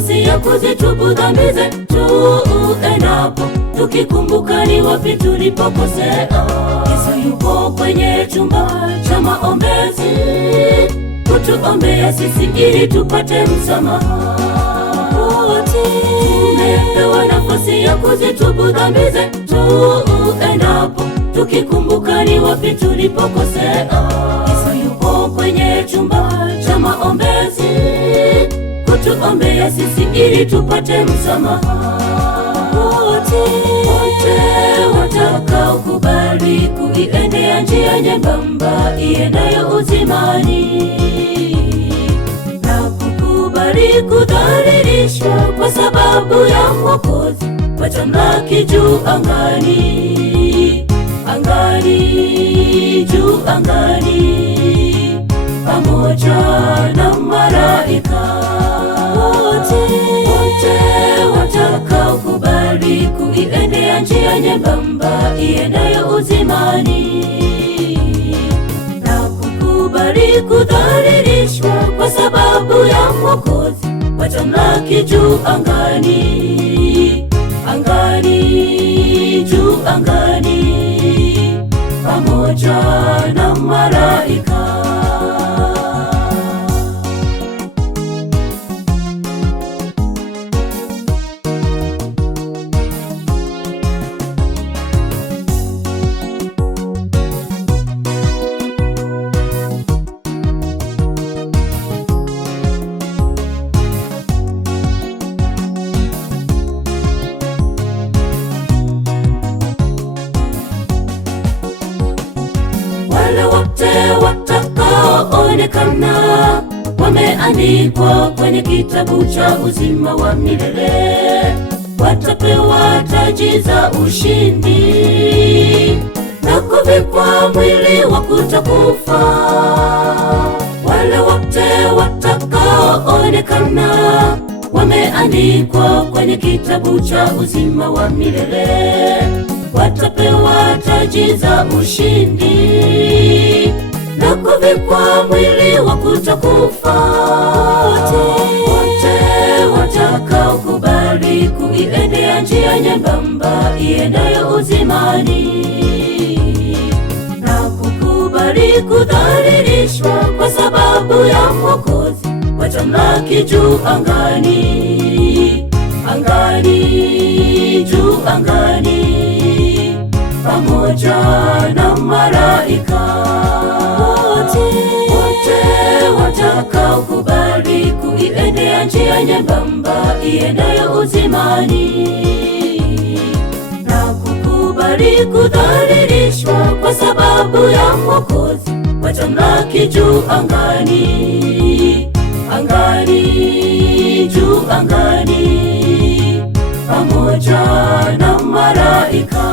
nafasi ya kuzitubu dhambi zetu endapo tukikumbuka ni wapi tulipokosea. Yesu yupo kwenye chumba cha maombezi kutuombea sisi ili tupate msamaha. Tumepewa nafasi ya kuzitubu dhambi zetu endapo tukikumbuka ni wapi tulipokosea. Yesu yupo kwenye chumba cha maombezi kutuombea sisi ili tupate msamaha. Wote watakaokubali kuiendea njia nyembamba iendayo uzimani na kukubali kudhalilishwa kwa sababu ya Mwokozi, watamlaki juu angani, angani, juu angani, pamoja na malaika. Wote watakaokubali kuiendea njia nyembamba iendayo uzimani na kukubali kudhalilishwa kwa sababu ya Mwokozi, watamlaki juu angani, angani, juu angani, pamoja na malaika. Wale wote watakaoonekana wameandikwa kwenye kitabu cha uzima wa milele watapewa taji za ushindi na kuvikwa mwili wa kutokufa. Wale wote watakaoonekana wameandikwa kwenye kitabu cha uzima wa milele watapewa taji za ushindi na kuvikwa mwili wa kutokufa. Wote watakaokubali kuiendea njia nyembamba iendayo uzimani na kukubali kudhalilishwa kwa sababu ya Mwokozi, watamlaki juu angani, angani, juu angani, pamoja na malaika. Wote watakaokubali kuiendea njia nyembamba iendayo uzimani na kukubali kudhalilishwa kwa sababu ya Mwokozi, watamlaki juu angani, angani, juu angani, pamoja na malaika.